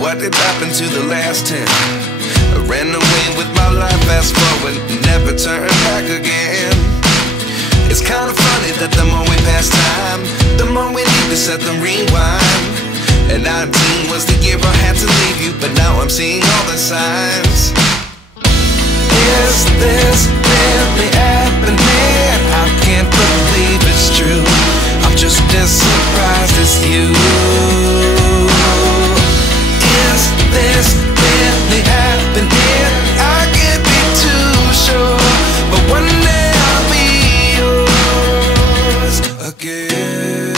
what did happen to the last 10? I ran away with my life, fast forward, never turn back again. It's kinda funny that the more we pass time, the more we need to set the rewind. And 19 was the year I had to leave you, but now I'm seeing all the signs. Is this really happening? I can't believe it's true. I'm just as surprised as you. Is this really happening? I can't be too sure, but one day I'll be yours again.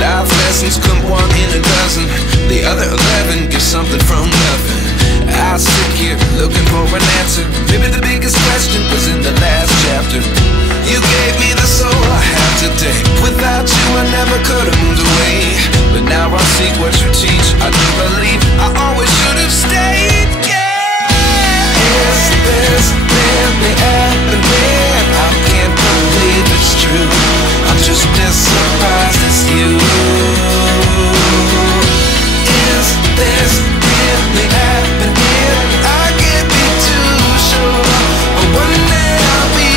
Life lessons come one in a dozen. The other 11 get something from nothing. I sit here looking for an answer. Maybe the biggest question was in the last chapter. You gave me the soul I have today. Without you I never could have moved away. But now I see what you teach. I do believe I always should have stayed. Yeah. Is this really happening? I can't believe it's true. I'm just as surprised as you. Is this really happening? I can't be too sure, but one day I'll be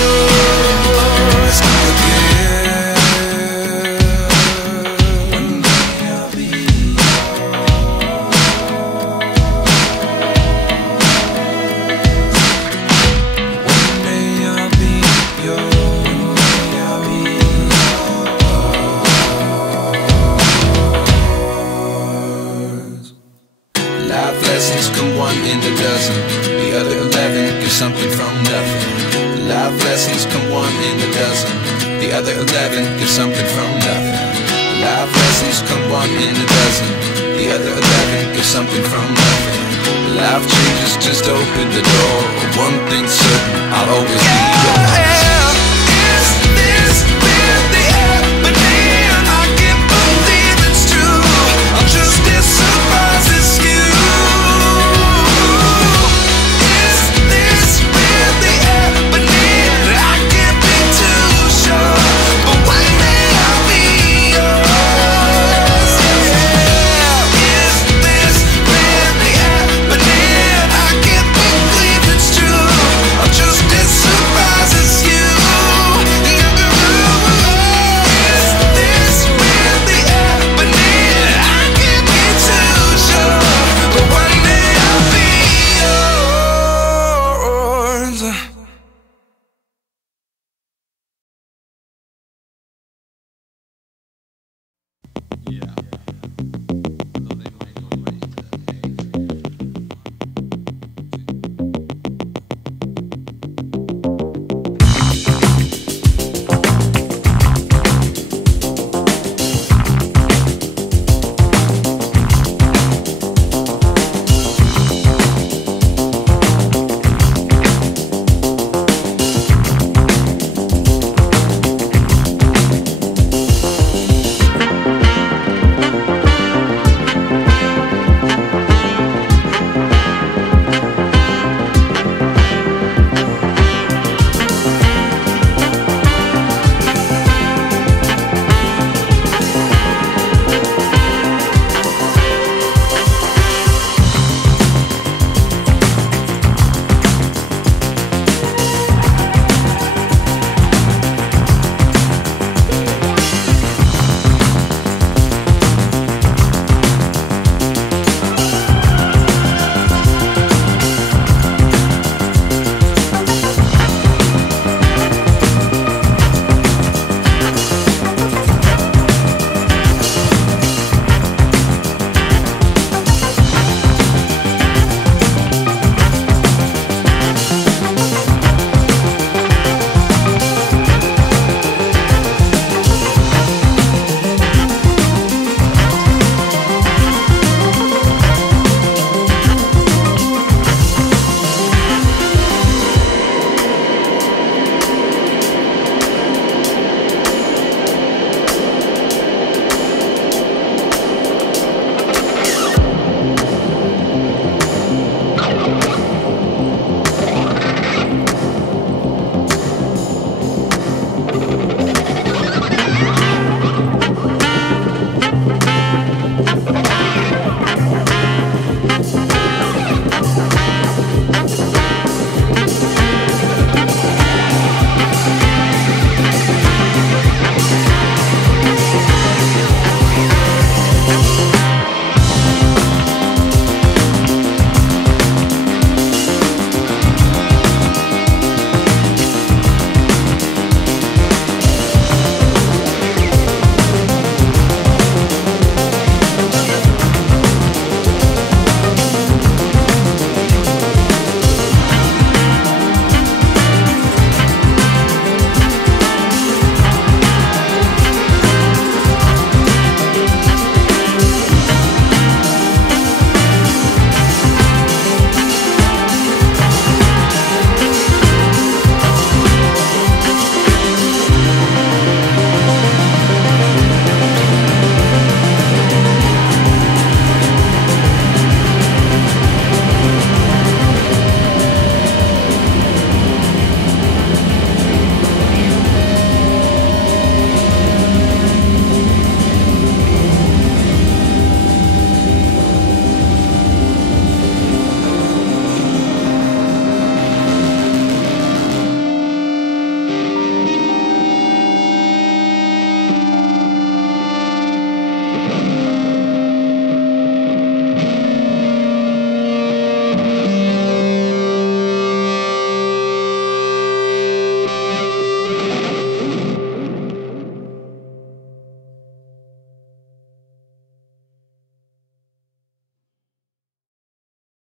yours again. One day I'll be yours. One day I'll be yours. I'll be yours. Life lessons come one in a dozen. The other 11 get something from nothing. Life lessons come one in a dozen. The other 11 get something from nothing. Life lessons come one in a dozen. The other 11 get something from nothing. Life changes just open the door. One thing